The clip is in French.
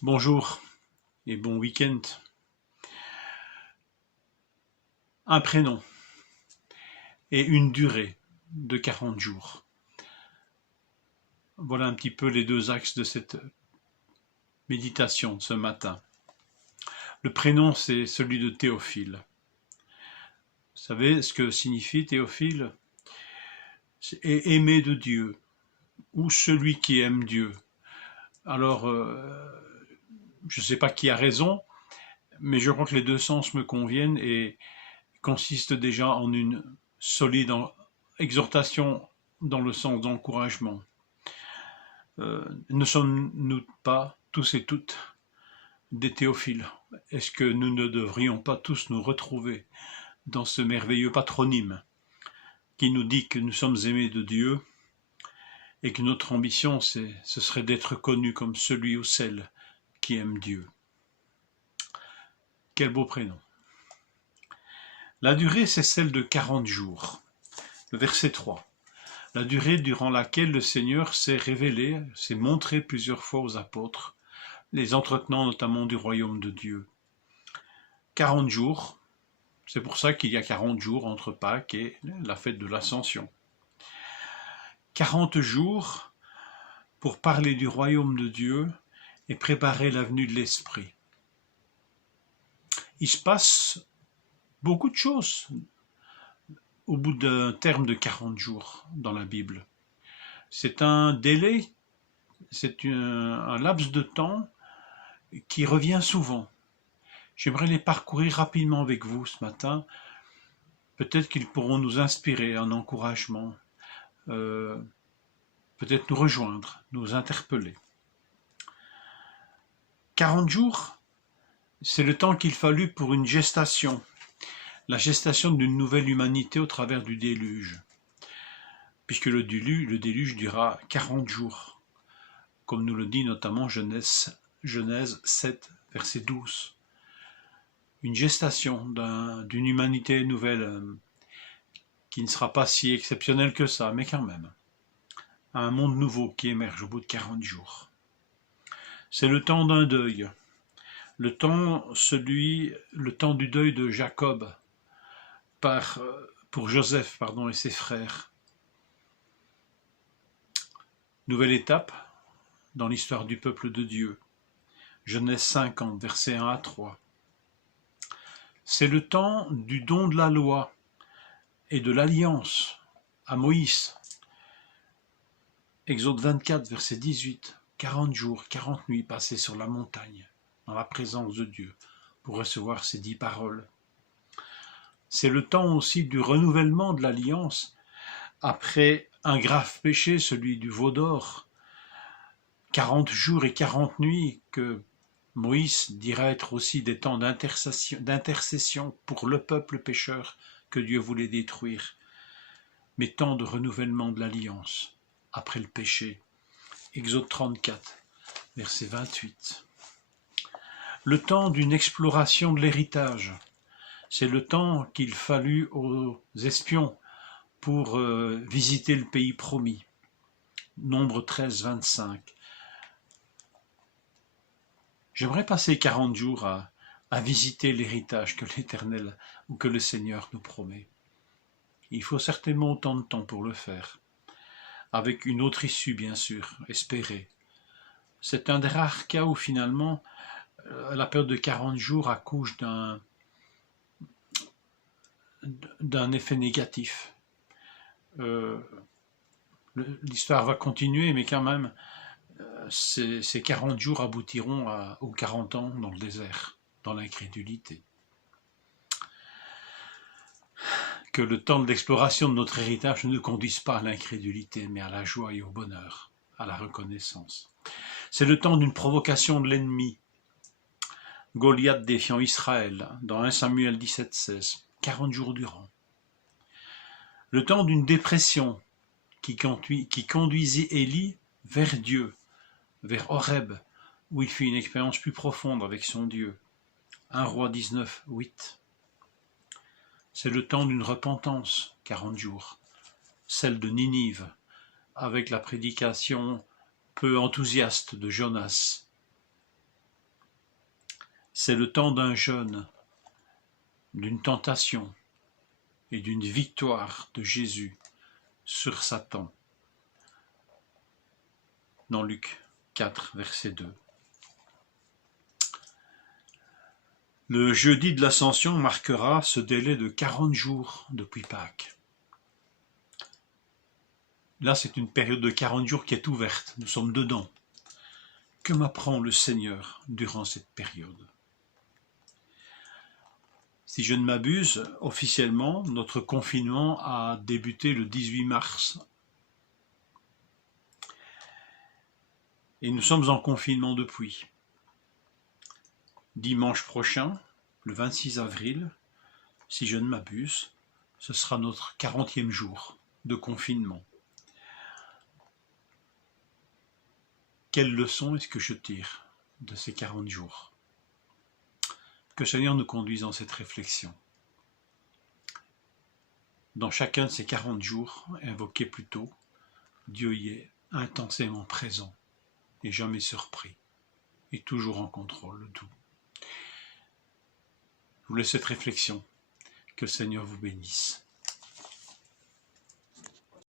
Bonjour et bon week-end. Un prénom et une durée de 40 jours. Voilà un petit peu les deux axes de cette méditation de ce matin. Le prénom, c'est celui de Théophile. Vous savez ce que signifie Théophile? C'est aimé de Dieu ou celui qui aime Dieu. Alors, je ne sais pas qui a raison, mais je crois que les deux sens me conviennent et consistent déjà en une solide exhortation dans le sens d'encouragement. Ne sommes-nous pas tous et toutes des théophiles? Est-ce que nous ne devrions pas tous nous retrouver dans ce merveilleux patronyme qui nous dit que nous sommes aimés de Dieu et que notre ambition, ce serait d'être connu comme celui ou celle qui aime Dieu? Quel beau prénom. La durée, c'est celle de 40 jours. Le verset 3. La durée durant laquelle le Seigneur s'est révélé, s'est montré plusieurs fois aux apôtres, les entretenant notamment du royaume de Dieu. 40 jours, c'est pour ça qu'il y a 40 jours entre Pâques et la fête de l'Ascension. 40 jours pour parler du royaume de Dieu et préparer la venue de l'Esprit. Il se passe beaucoup de choses au bout d'un terme de 40 jours dans la Bible. C'est un délai, c'est un laps de temps qui revient souvent. J'aimerais les parcourir rapidement avec vous ce matin. Peut-être qu'ils pourront nous inspirer un encouragement, peut-être nous rejoindre, nous interpeller. 40 jours, c'est le temps qu'il fallut pour une gestation, la gestation d'une nouvelle humanité au travers du déluge, puisque le déluge dura 40 jours, comme nous le dit notamment Genèse 7, verset 12. Une gestation d'une humanité nouvelle qui ne sera pas si exceptionnelle que ça, mais quand même. Un monde nouveau qui émerge au bout de 40 jours. C'est le temps d'un deuil. Le temps du deuil de Jacob pour Joseph et ses frères. Nouvelle étape dans l'histoire du peuple de Dieu. Genèse 50, versets 1 à 3. C'est le temps du don de la loi et de l'alliance à Moïse. Exode 24, verset 18. 40 jours, 40 nuits passées sur la montagne, dans la présence de Dieu, pour recevoir ces 10 paroles. C'est le temps aussi du renouvellement de l'alliance, après un grave péché, celui du veau d'or. 40 jours et 40 nuits que Moïse dira être aussi des temps d'intercession pour le peuple pécheur que Dieu voulait détruire, mais temps de renouvellement de l'alliance après le péché. Exode 34, verset 28. Le temps d'une exploration de l'héritage, c'est le temps qu'il fallut aux espions pour visiter le pays promis. Nombre 13, 25. J'aimerais passer 40 jours à visiter l'héritage que l'Éternel ou que le Seigneur nous promet. Il faut certainement autant de temps pour le faire, avec une autre issue bien sûr, espérée. C'est un des rares cas où finalement la période de 40 jours accouche d'un effet négatif. L'histoire va continuer, mais quand même, ces 40 jours aboutiront aux 40 ans dans le désert, dans l'incrédulité. Que le temps de l'exploration de notre héritage ne nous conduise pas à l'incrédulité, mais à la joie et au bonheur, à la reconnaissance. C'est le temps d'une provocation de l'ennemi. Goliath défiant Israël, dans 1 Samuel 17, 16, 40 jours durant. Le temps d'une dépression qui conduisit Élie vers Dieu, vers Horeb, où il fit une expérience plus profonde avec son Dieu. 1 Roi 19, 8. C'est le temps d'une repentance, 40 jours, celle de Ninive, avec la prédication peu enthousiaste de Jonas. C'est le temps d'un jeûne, d'une tentation et d'une victoire de Jésus sur Satan. Dans Luc 4, verset 2. Le jeudi de l'Ascension marquera ce délai de 40 jours depuis Pâques. Là, c'est une période de 40 jours qui est ouverte. Nous sommes dedans. Que m'apprend le Seigneur durant cette période? Si je ne m'abuse, officiellement, notre confinement a débuté le 18 mars. Et nous sommes en confinement depuis. Dimanche prochain, le 26 avril, si je ne m'abuse, ce sera notre 40e jour de confinement. Quelle leçon est-ce que je tire de ces 40 jours? Que le Seigneur nous conduise dans cette réflexion. Dans chacun de ces 40 jours, invoqués plus tôt, Dieu y est intensément présent et jamais surpris, et toujours en contrôle de tout. Je vous laisse cette réflexion. Que le Seigneur vous bénisse.